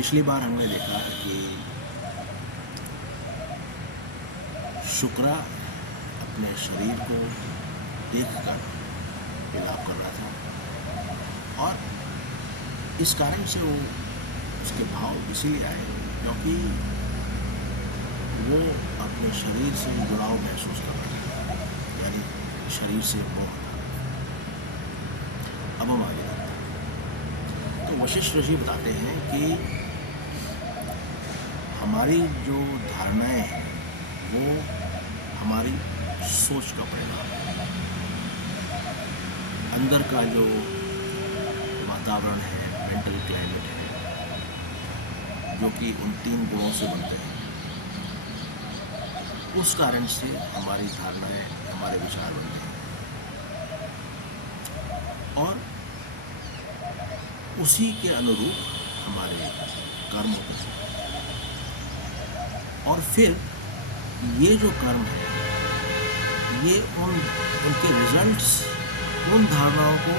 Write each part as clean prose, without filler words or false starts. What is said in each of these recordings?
पिछली बार हमने देखा कि शुक्रा अपने शरीर को देखकर विलाप कर रहा था और इस कारण से वो उसके भाव इसीलिए आए क्योंकि वो अपने शरीर से जुड़ाव महसूस कर रहा था, यानी शरीर से मोह था। अब हम आगे बढ़ते हैं। तो वशिष्ठ ऋषि बताते हैं कि हमारी जो धारणाएं हैं वो हमारी सोच का परिणाम है। अंदर का जो वातावरण है, मेंटल क्लाइमेट है, जो कि उन 3 गुणों से बनते हैं, उस कारण से हमारी धारणाएं, हमारे विचार बनते हैं और उसी के अनुरूप हमारे कर्म होते हैं। और फिर ये जो कर्म है ये उनके रिजल्ट्स उन धारणाओं को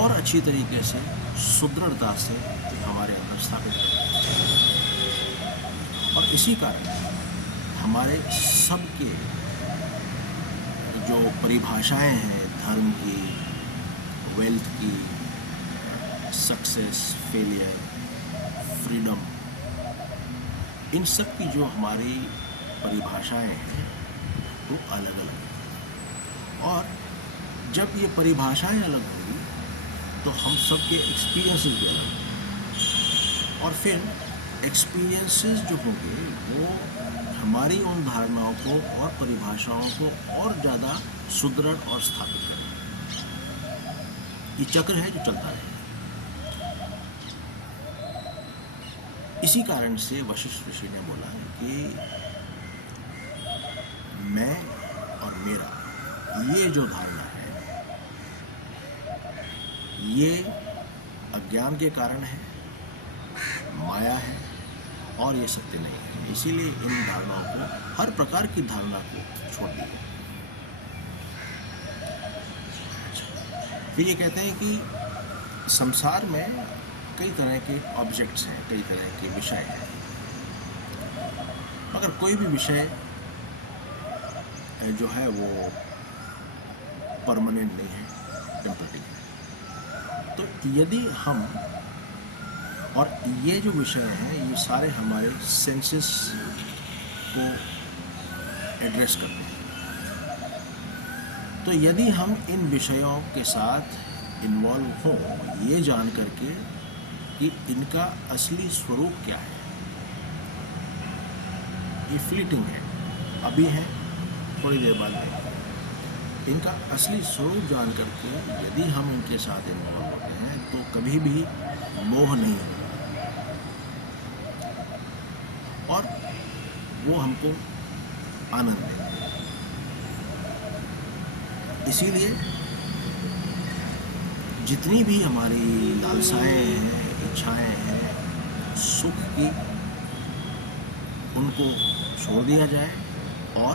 और अच्छी तरीके से सुदृढ़ता से हमारे अंदर स्थापित करते हैं। और इसी कारण हमारे सबके जो परिभाषाएं हैं धर्म की, वेल्थ की, सक्सेस, फेलियर, फ्रीडम, इन सब की जो हमारी परिभाषाएं हैं वो अलग अलग हैं। और जब ये परिभाषाएं अलग होंगी तो हम सबके एक्सपीरियंसेस भी अलग होंगे और फिर एक्सपीरियंसेस जो होंगे वो हमारी उन धारणाओं को और परिभाषाओं को और ज़्यादा सुदृढ़ और स्थापित करेंगे। ये चक्र है जो चलता है। इसी कारण से वशिष्ठ ऋषि ने बोला कि मैं और मेरा ये जो धारणा है ये अज्ञान के कारण है, माया है और ये सत्य नहीं है। इसीलिए इन धारणाओं को, हर प्रकार की धारणा को छोड़ दिया। फिर ये कहते हैं कि संसार में कई तरह के ऑब्जेक्ट्स हैं, कई तरह के विषय हैं, मगर कोई भी विषय जो है वो परमानेंट नहीं है, टेम्परेरी है। तो यदि हम, और ये जो विषय हैं ये सारे हमारे सेंसेस को एड्रेस करते हैं, तो यदि हम इन विषयों के साथ इन्वॉल्व हों ये जान करके कि इनका असली स्वरूप क्या है, ये फ्लीटिंग है, अभी है, थोड़ी देर बाद नहीं, इनका असली स्वरूप जान करके यदि हम इनके साथ इन्वॉल्व होते हैं तो कभी भी मोह नहीं होगा और वो हमको आनंद देंगे। इसीलिए जितनी भी हमारी लालसाएं हैं, इच्छाएं हैं सुख की, उनको छोड़ दिया जाए और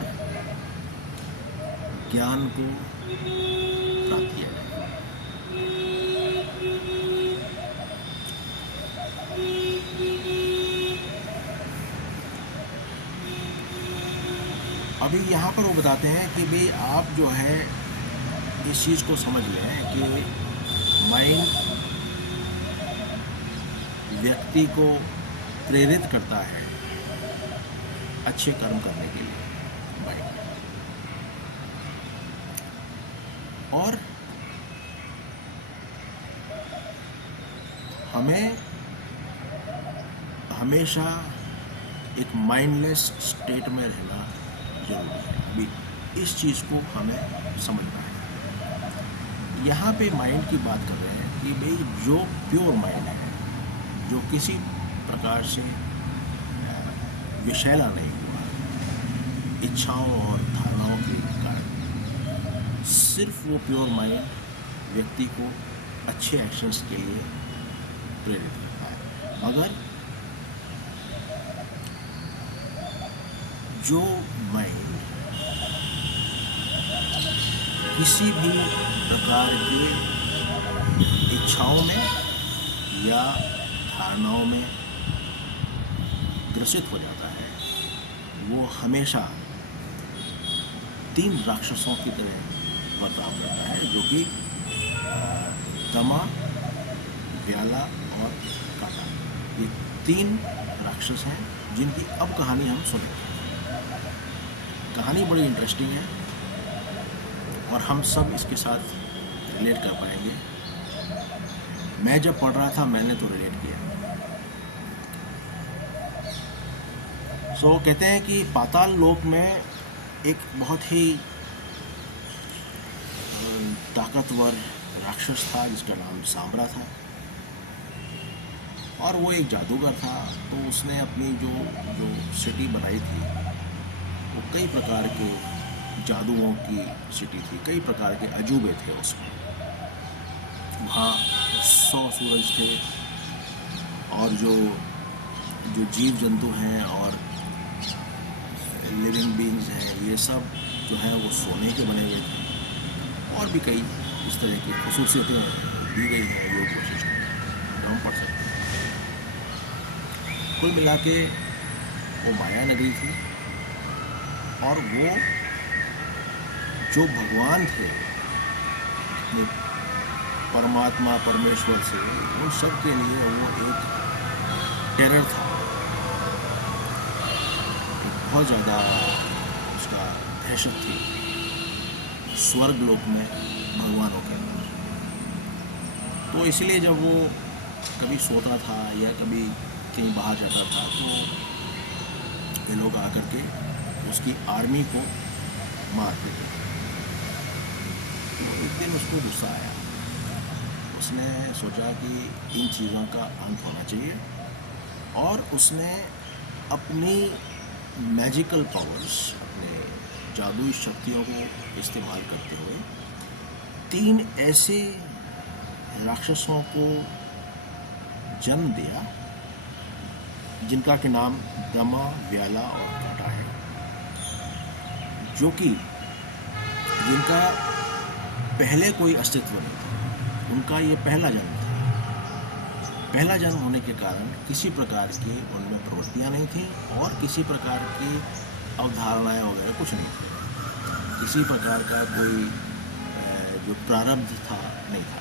ज्ञान को प्राप्त किया जाए। अभी यहाँ पर वो बताते हैं कि भाई आप जो है इस चीज़ को समझ लें कि माइंड व्यक्ति को प्रेरित करता है अच्छे कर्म करने के लिए, माइंड, और हमें हमेशा एक माइंडलेस स्टेट में रहना जरूरी है। अभी इस चीज़ को हमें समझना है। यहाँ पे माइंड की बात कर रहे हैं कि भाई जो प्योर माइंड है, जो किसी प्रकार से विषैला नहीं हुआ इच्छाओं और धारणाओं के कारण, सिर्फ वो प्योर माइंड व्यक्ति को अच्छे एक्शंस के लिए प्रेरित करता है। मगर जो माइंड किसी भी प्रकार के इच्छाओं में या धारणाओं में ग्रसित हो जाता है, वो हमेशा 3 राक्षसों की तरह बर्ताव करता है, जो कि दमा, व्याला और काटा। ये 3 राक्षस हैं जिनकी अब कहानी हम सुनेंगे। कहानी बड़ी इंटरेस्टिंग है और हम सब इसके साथ रिलेट कर पाएंगे। मैं जब पढ़ रहा था मैंने तो रिलेट किया। कहते हैं कि पाताल लोक में एक बहुत ही ताकतवर राक्षस था जिसका नाम सांबरा था, और वो एक जादूगर था। तो उसने अपनी जो सिटी बनाई थी वो कई प्रकार के जादुओं की सिटी थी, कई प्रकार के अजूबे थे उसमें। वहाँ 100 सूरज थे, और जो जीव जंतु हैं और लिविंग बीइंग्स हैं, ये सब जो हैं वो सोने के बने हुए थे। और भी कई इस तरह की खसूसियतें दी गई हैं योग वशिष्ठ में, हम पढ़ सकते हैं। कुल मिला के वो माया नगरी थी, और वो जो भगवान थे परमात्मा परमेश्वर से, उन सब के लिए वो एक टेरर था, बहुत ज़्यादा उसका दहशत थी स्वर्ग लोक में भगवानों के अंदर। तो इसलिए जब वो कभी सोता था या कभी कहीं बाहर जाता था, तो ये लोग आकर के उसकी आर्मी को मार देते थे। तो एक दिन उसको गुस्सा आया, उसने सोचा कि इन चीज़ों का अंत होना चाहिए, और उसने अपनी मैजिकल पावर्स, अपने जादुई शक्तियों को इस्तेमाल करते हुए 3 ऐसे राक्षसों को जन्म दिया जिनका के नाम दमा, व्याला और काटा है, जो कि जिनका पहले कोई अस्तित्व नहीं था। उनका ये पहला जन्म था। पहला जन्म होने के कारण किसी प्रकार की उनमें प्रवृत्तियाँ नहीं थी, और किसी प्रकार की अवधारणाएं वगैरह कुछ नहीं थी। किसी प्रकार का कोई जो प्रारब्ध था नहीं था,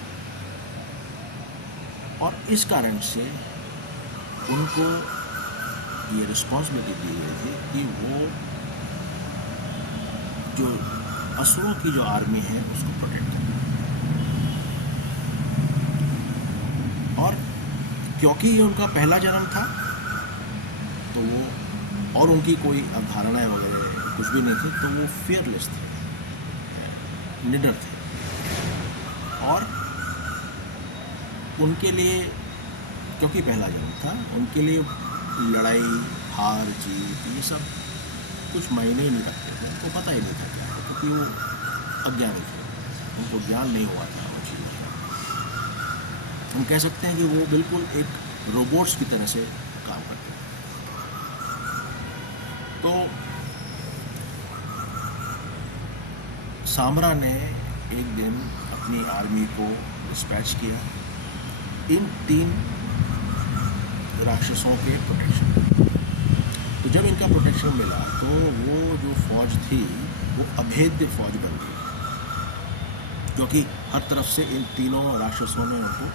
और इस कारण से उनको ये रिस्पॉन्सिबिलिटी दी गई थी कि वो जो असुरों की जो आर्मी है उसको प्रोटेक्ट करें। और क्योंकि ये उनका पहला जन्म था, तो वो, और उनकी कोई अवधारणाएं वगैरह कुछ भी नहीं थी, तो वो फियरलेस थे, निडर थे। और उनके लिए, क्योंकि पहला जन्म था, उनके लिए लड़ाई हार जीत ये सब कुछ मायने ही नहीं रखते थे। उनको पता ही नहीं था क्या है, क्योंकि वो अज्ञानी थे, उनको ज्ञान नहीं हुआ था उन चीज़ों का। हम कह सकते हैं कि वो बिल्कुल एक रोबोट्स की तरह से काम करते थे। तो सांबरा ने एक दिन अपनी आर्मी को डिस्पैच किया इन 3 राक्षसों के प्रोटेक्शन। तो जब इनका प्रोटेक्शन मिला, तो वो जो फौज थी वो अभेद्य फौज बन गई, क्योंकि हर तरफ से इन तीनों राक्षसों ने उनको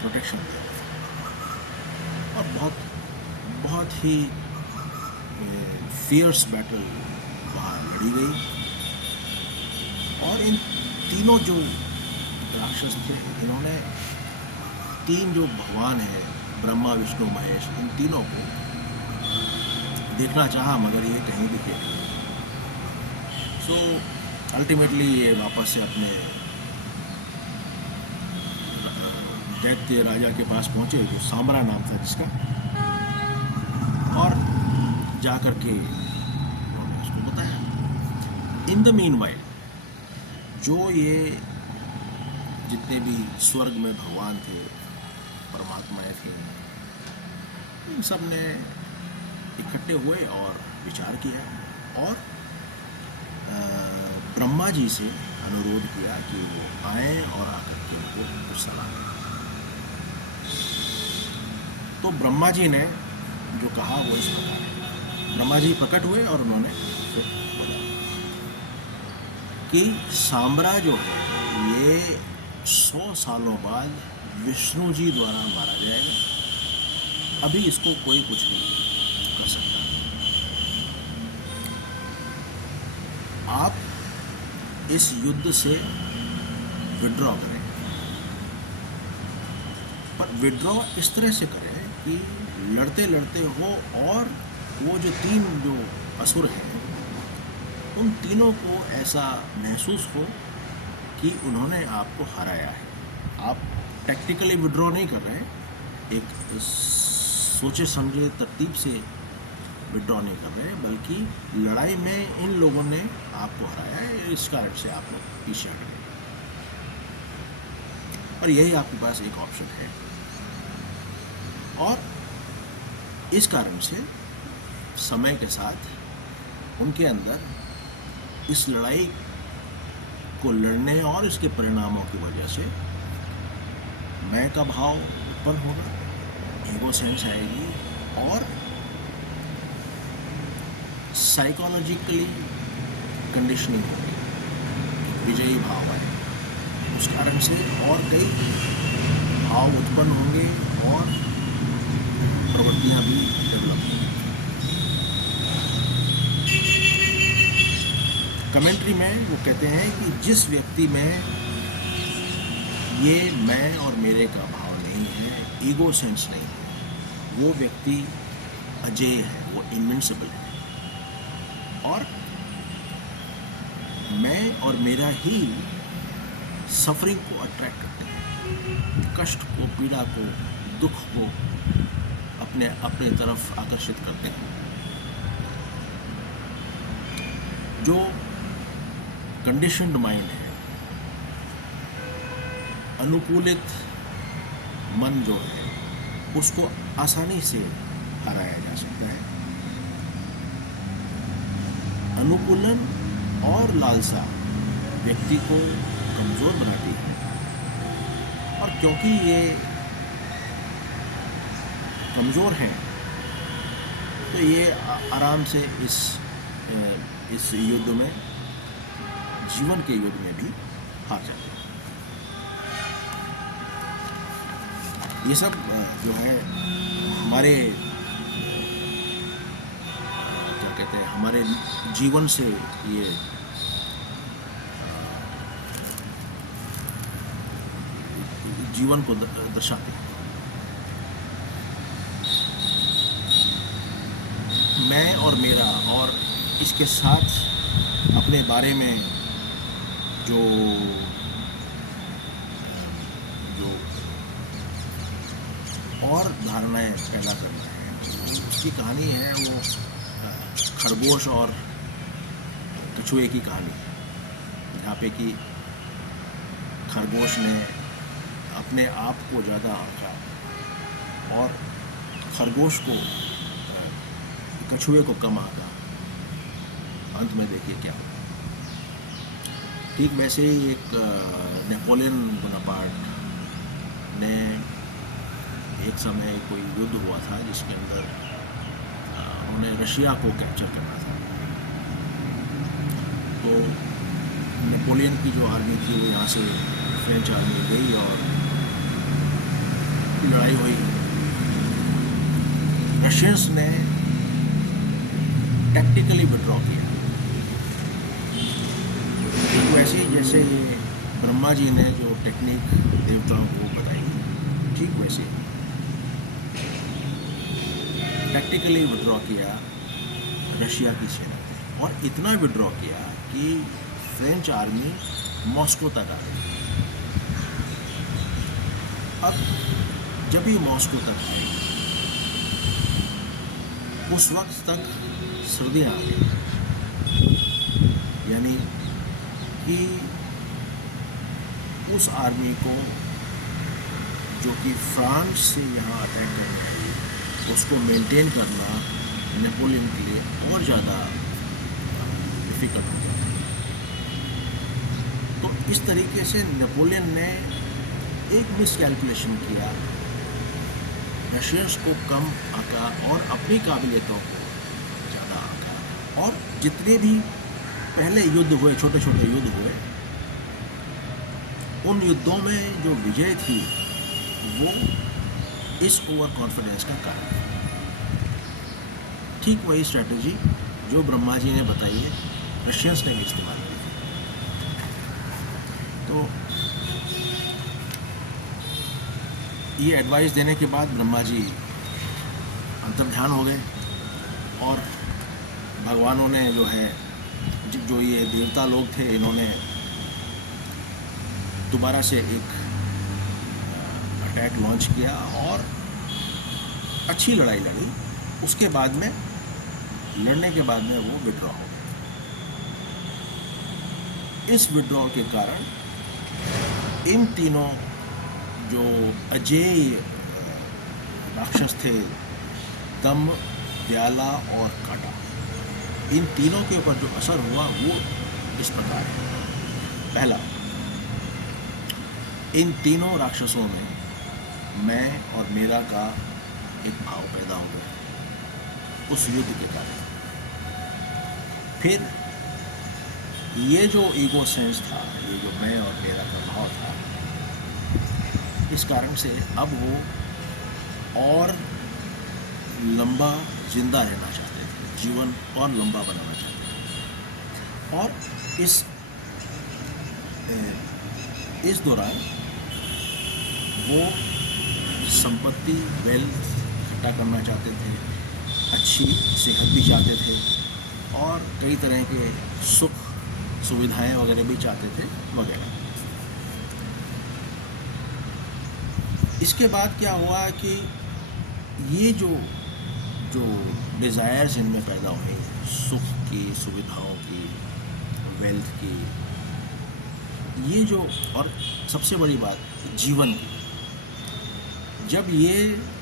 प्रोटेक्शन दिया, और बहुत ही फियर्स बैटल वहाँ लड़ी गई। और इन तीनों जो राक्षस थे, इन्होंने 3 जो भगवान हैं, ब्रह्मा विष्णु महेश, इन तीनों को देखना चाहा, मगर ये कहीं दिखे नहीं। सो अल्टीमेटली ये वापस से अपने दैत्य राजा के पास पहुँचे, जो सांबरा नाम था जिसका, और जा कर के उन्होंने उसको बताया। इन द मीनवाइल जो ये जितने भी स्वर्ग में भगवान थे, परमात्माएं थे, इन सब ने इकट्ठे हुए और विचार किया, और ब्रह्मा जी से अनुरोध किया कि वो आएँ और आकर के उनको कुछ सलाह दें। तो ब्रह्मा जी ने जो कहा वो इस प्रकार है। ब्रह्मा जी प्रकट हुए और उन्होंने फिर बोला कि सांबरा जो है ये 100 सालों बाद विष्णु जी द्वारा मारा जाएगा, अभी इसको कोई कुछ नहीं कर सकता। आप इस युद्ध से विड्रॉ करें, पर विड्रॉ इस तरह से करें कि लड़ते लड़ते हो और वो जो 3 जो असुर हैं उन तीनों को ऐसा महसूस हो कि उन्होंने आपको हराया है। आप टेक्निकली विड्रॉ नहीं कर रहे हैं, एक सोचे समझे तरतीब से विड्रॉ नहीं कर रहे हैं, बल्कि लड़ाई में इन लोगों ने आपको हराया है, इस कारण से आप लोग पीछे हटें। और यही आपके पास एक ऑप्शन है। और इस कारण से समय के साथ उनके अंदर इस लड़ाई को लड़ने और इसके परिणामों की वजह से मैं का भाव उत्पन्न होगा, ईगो सेंस आएगी और साइकोलॉजिकली कंडीशनिंग होगी, विजयी भाव है। उस कारण से और कई भाव उत्पन्न होंगे और प्रवृत्तियां भी डेवलप होंगी। कमेंट्री में वो कहते हैं कि जिस व्यक्ति में ये मैं और मेरे का भाव नहीं है, ईगो सेंस नहीं है, वो व्यक्ति अजेय है, वो इनविंसिबल है। और मैं और मेरा ही सफरिंग को अट्रैक्ट करते हैं, कष्ट को, पीड़ा को, दुख को अपने तरफ आकर्षित करते हैं। जो कंडीशन्ड माइंड है, अनुकूलित मन जो है, उसको आसानी से हराया जा सकता है। अनुकूलन और लालसा व्यक्ति को कमज़ोर बनाती है, और क्योंकि ये कमज़ोर हैं तो ये आराम से इस युद्ध में, जीवन के युद्ध में भी हार जाते हैं। ये सब जो है हमारे क्या कहते हैं, हमारे जीवन से ये जीवन को दर्शाते हैं। मैं और मेरा, और इसके साथ अपने बारे में जो और धारणाएं पैदा करना है, उसकी कहानी है वो खरगोश और कछुए की कहानी, जहाँ पे कि खरगोश ने अपने आप को ज़्यादा आंका और खरगोश को, कछुए को कम आंका। अंत में देखिए क्या। ठीक वैसे ही एक नेपोलियन बोनापार्ट ने एक समय कोई युद्ध हुआ था जिसके अंदर उन्हें रशिया को कैप्चर करना था। तो नेपोलियन की जो आर्मी थी वो यहाँ से फ्रेंच आर्मी गई और लड़ाई हुई। रशियंस ने टैक्टिकली विड्रॉ किया, तो ऐसे ही जैसे ये ब्रह्मा जी ने जो टेक्निक देवताओं को बताई, ठीक वैसे टैक्टिकली विड्रॉ किया रशिया की सेना ने, और इतना विड्रॉ किया कि फ्रेंच आर्मी मॉस्को तक आ गई। अब जब ही मॉस्को तक आई, उस वक्त तक सर्दियाँ आ गई, यानी कि उस आर्मी को जो कि फ्रांस से यहाँ अटैक करने आई, उसको मेंटेन करना नेपोलियन के लिए और ज़्यादा डिफ़िकल्ट हो गया। तो इस तरीके से नेपोलियन ने एक मिस कैलकुलेशन किया रशियंस को कम आंका और अपनी काबिलियतों को ज़्यादा आंका। और जितने भी पहले युद्ध हुए, छोटे छोटे युद्ध हुए, उन युद्धों में जो विजय थी वो इस ओवर कॉन्फिडेंस का कारण है। ठीक वही स्ट्रेटजी जो ब्रह्मा जी ने बताई है, रशियंस ने भी इस्तेमाल की थी। तो ये एडवाइस देने के बाद ब्रह्मा जी अंतर्ध्यान हो गए और भगवानों ने जो है, जो ये देवता लोग थे, इन्होंने दोबारा से एक अटैक लॉन्च किया और अच्छी लड़ाई लड़ी। उसके बाद में, लड़ने के बाद में वो विड्रॉ हो गए। इस विड्रॉ के कारण इन तीनों जो अजेय राक्षस थे, दम्भ, व्याला और काटा, इन तीनों के ऊपर जो असर हुआ वो इस प्रकार है। पहला, इन तीनों राक्षसों में मैं और मेरा का एक भाव पैदा हो गया उस युद्ध के कारण। फिर ये जो ईगो सेंस था, ये जो मैं और मेरा का भाव था, इस कारण से अब वो और लंबा जिंदा रहना चाहते थे, जीवन और लंबा बनाना चाहते थे। और इस दौरान वो संपत्ति, वेल्थ इकट्ठा करना चाहते थे, अच्छी सेहत भी चाहते थे और कई तरह के सुख सुविधाएं वगैरह भी चाहते थे वगैरह। इसके बाद क्या हुआ कि ये जो डिज़ायर्स इनमें पैदा हुई, सुख की, सुविधाओं की, वेल्थ की, ये जो, और सबसे बड़ी बात जीवन की, जब ये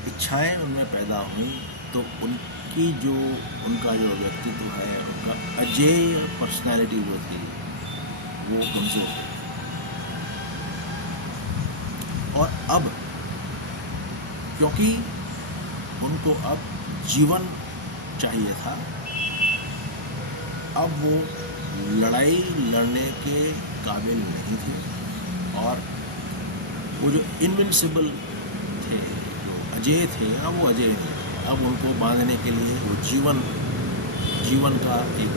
इच्छाएं उनमें पैदा हुई तो उनका जो व्यक्तित्व है, उनका अजेय पर्सनालिटी वो थी, वो कमज़ोर है। और अब क्योंकि उनको अब जीवन चाहिए था, अब वो लड़ाई लड़ने के काबिल नहीं थे और वो जो इनविंसिबल थे, जो अजेय थे, अब वो अजेय नहीं थे। अब उनको बांधने के लिए वो जीवन का एक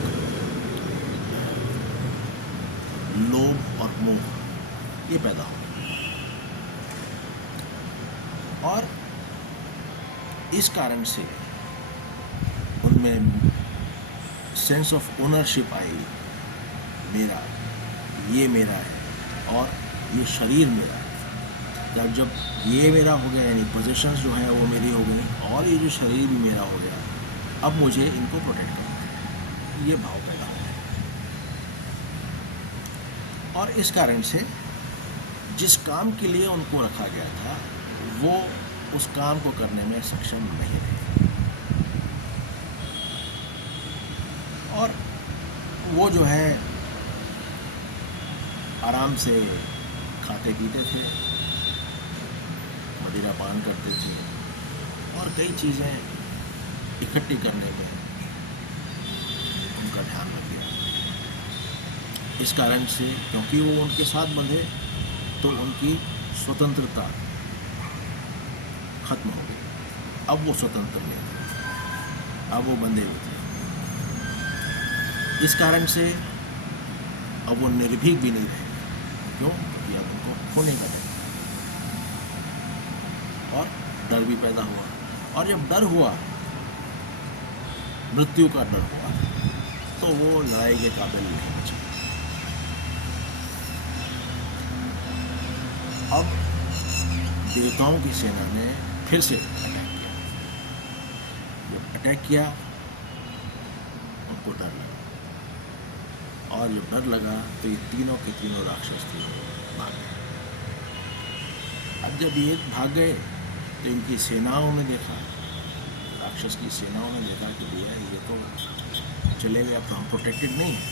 लोभ और मोह ये पैदा हो गया। और इस कारण से उनमें सेंस ऑफ ओनरशिप आई, ये मेरा है और ये शरीर मेरा है। जब ये मेरा हो गया, यानी पोजीशंस जो हैं वो मेरी हो गई और ये जो शरीर भी मेरा हो गया, अब मुझे इनको प्रोटेक्ट करना है, ये भाव पैदा हो गया। और इस कारण से जिस काम के लिए उनको रखा गया था वो उस काम को करने में सक्षम नहीं रहे और वो जो है आराम से खाते पीते थे, मदिरा पान करते थे और कई चीज़ें इकट्ठी करने में उनका ध्यान रख गया। इस कारण से क्योंकि वो उनके साथ बंधे तो उनकी स्वतंत्रता खत्म हो गई। अब वो स्वतंत्र नहीं थे, अब वो बंधे हुए थे। इस कारण से अब वो निर्भीक भी नहीं रहे। क्यों? क्योंकि अब उनको खोने का डर और डर भी पैदा हुआ। और जब डर हुआ, मृत्यु का डर हुआ, तो वो लड़ाई के काबिल नहीं बचे। अब देवताओं की सेना ने फिर से अटैक किया। जब अटैक किया उनको डर लगा और जब डर लगा तो ये तीनों के तीनों राक्षस थे भाग गए। अब जब ये भाग गए तो इनकी सेनाओं ने देखा, राक्षस की सेनाओं ने देखा कि भैया ये तो चले गए, अब तो हम प्रोटेक्टेड नहीं हैं,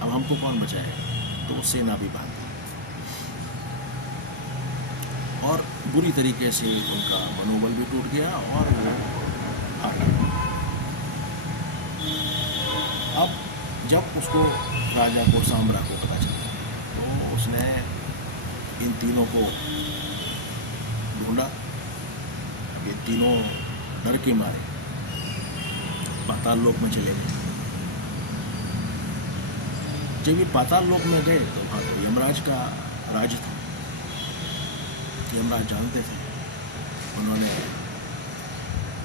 अब हमको कौन बचाएगा। तो वो सेना भी भाग गई और बुरी तरीके से उनका मनोबल भी टूट गया और वो हार गए। अब जब उसको राजा को सांबरा को पता चला तो उसने इन तीनों को ढूंढा। अब ये तीनों डर के मारे पाताल लोक में चले गए। जब ये पाताल लोक में गए तो वहाँ तो यमराज का राज था। यमराज जानते थे। उन्होंने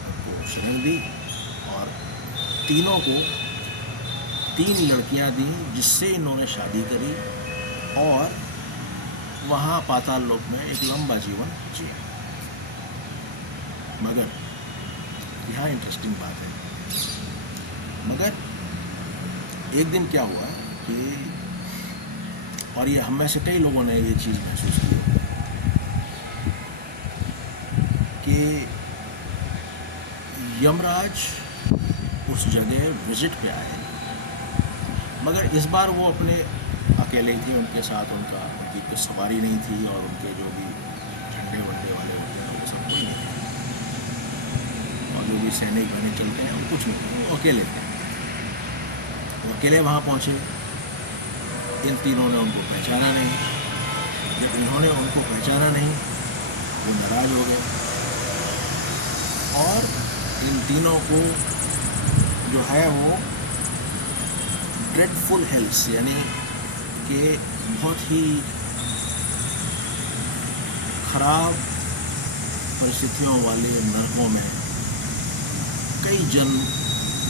उनको शरण दी और तीनों को 3 लड़कियां दी जिससे इन्होंने शादी करी और वहाँ पाताल लोक में एक लंबा जीवन जिया। मगर यहाँ इंटरेस्टिंग बात है, मगर एक दिन क्या हुआ कि, और ये हम में से कई लोगों ने ये चीज़ महसूस की कि यमराज उस जगह विजिट पे आए, मगर इस बार वो अपने अकेले ही थे। उनके साथ उनकी कोई सवारी नहीं थी और उनके जो भी झंडे वंडे वाले होते हैं वो सब कोई नहीं थे, और जो भी सैनिक बने चलते हैं वो कुछ नहीं थे, वो अकेले थे। वो अकेले वहाँ पहुँचे। इन तीनों ने उनको पहचाना नहीं। जब इन्होंने उनको पहचाना नहीं वो नाराज़ हो गए और इन तीनों को जो है वो ड्रेडफुल हेल्स यानी कि बहुत ही खराब परिस्थितियों वाले नरकों में कई जन्म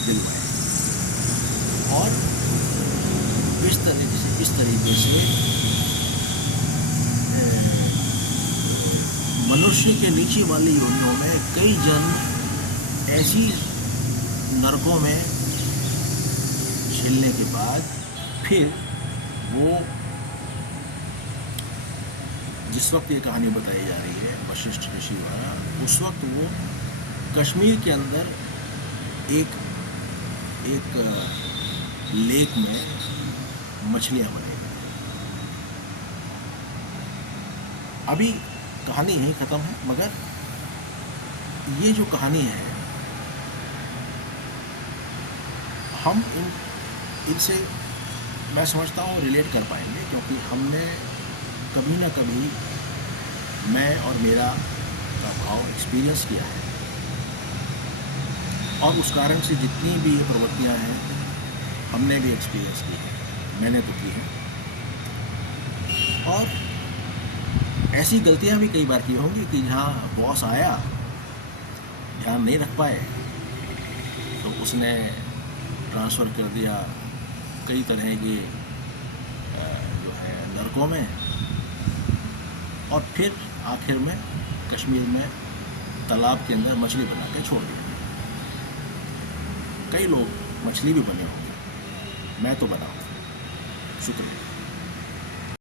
दिलवाए और इस तरीके से मनुष्य के नीचे वाली योनियों में कई जन्म ऐसी नरकों में झेलने के बाद फिर वो जिस वक्त ये कहानी बताई जा रही है वशिष्ठ ऋषि द्वारा, उस वक्त वो कश्मीर के अंदर एक लेक में मछलियां बने। अभी कहानी यहीं ख़त्म है, मगर ये जो कहानी है हम इनसे मैं समझता हूँ रिलेट कर पाएंगे, क्योंकि हमने कभी ना कभी, मैं और मेरा भाव एक्सपीरियंस किया है और उस कारण से जितनी भी ये प्रवृत्तियाँ हैं हमने भी एक्सपीरियंस की है, मैंने तो की है। और ऐसी गलतियाँ भी कई बार की होंगी कि जहाँ बॉस आया, ध्यान नहीं रख पाए तो उसने ट्रांसफ़र कर दिया कई तरह के जो है नरकों में, और फिर आखिर में कश्मीर में तालाब के अंदर मछली बना के छोड़ दिया। कई लोग मछली भी बने होंगे, मैं तो बना हूँ। शुक्रिया।